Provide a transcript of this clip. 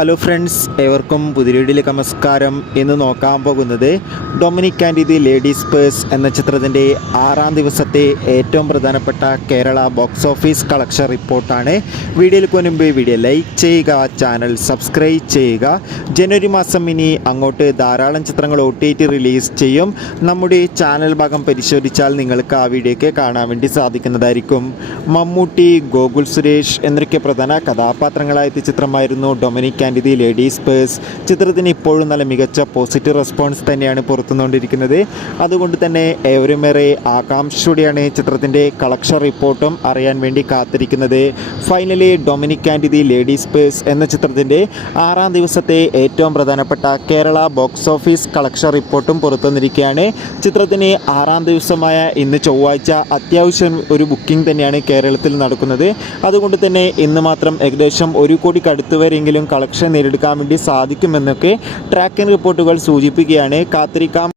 Hello friends, ഏവർക്കും പുതിയ വീഡിയോയിലേക്ക് നമസ്കാരം. ഇന്ന് നോക്കാൻ പോകുന്നത് Dominic and the ladies purse എന്ന ചിത്രത്തിൻ്റെ 6-ാം ദിവസത്തെ ഏറ്റവും പ്രധാനപ്പെട്ട കേരള ബോക്സ് ഓഫീസ് കളക്ഷൻ റിപ്പോർട്ടാണ്. വീഡിയോയിലേക്ക് മുൻപ് വീഡിയോ ലൈക്ക് ചെയ്യുക, ചാനൽ സബ്സ്ക്രൈബ് ചെയ്യുക. ജനുവരി മാസം ഇനി അങ്ങോട്ട് ധാരാളം ചിത്രങ്ങൾ OTT റിലീസ് ചെയ്യും. നമ്മുടെ ചാനൽ ഭാഗം പരിശോധിച്ചാൽ നിങ്ങൾക്ക് ആ വീഡിയോയ്ക്ക് കാണാൻ വേണ്ടി സാധിക്കുന്നതായിരിക്കും. മമ്മൂട്ടി, ഗോകുൽ സുരേഷ് എന്നൊക്കെ പ്രധാന കഥാപാത്രങ്ങളായ ചിത്രമായിരുന്നു Dominic and the ladies purse. ചിത്രത്തിന് ഇപ്പോഴും നല്ല മികച്ച പോസിറ്റീവ് റെസ്പോൺസ് തന്നെയാണ് പുറത്തുകൊണ്ടിരിക്കുന്നത്. അതുകൊണ്ട് തന്നെ ഏവരുമേറെ ആകാംക്ഷയോടെയാണ് ചിത്രത്തിൻ്റെ കളക്ഷൻ റിപ്പോർട്ടും അറിയാൻ വേണ്ടി കാത്തിരിക്കുന്നത്. Finally Dominic and the ladies purse എന്ന ചിത്രത്തിൻ്റെ 6-ാം ദിവസത്തെ ഏറ്റവും പ്രധാനപ്പെട്ട കേരള ബോക്സ് ഓഫീസ് കളക്ഷൻ റിപ്പോർട്ടും പുറത്തുവന്നിരിക്കുകയാണ്. ചിത്രത്തിന് 6-ാം ദിവസമായ ഇന്ന് ചൊവ്വാഴ്ച അത്യാവശ്യം ഒരു ബുക്കിംഗ് തന്നെയാണ് കേരളത്തിൽ നടക്കുന്നത്. അതുകൊണ്ട് തന്നെ ഇന്ന് മാത്രം ഏകദേശം 1 കോടിക്കടുത്ത് വരെയെങ്കിലും കളക്ഷൻ നേടിയെടുക്കാൻ വേണ്ടി സാധിക്കുമെന്നൊക്കെ ട്രാക്കിംഗ് റിപ്പോർട്ടുകൾ സൂചിപ്പിക്കുകയാണ്. കാത്തിരിക്കാം.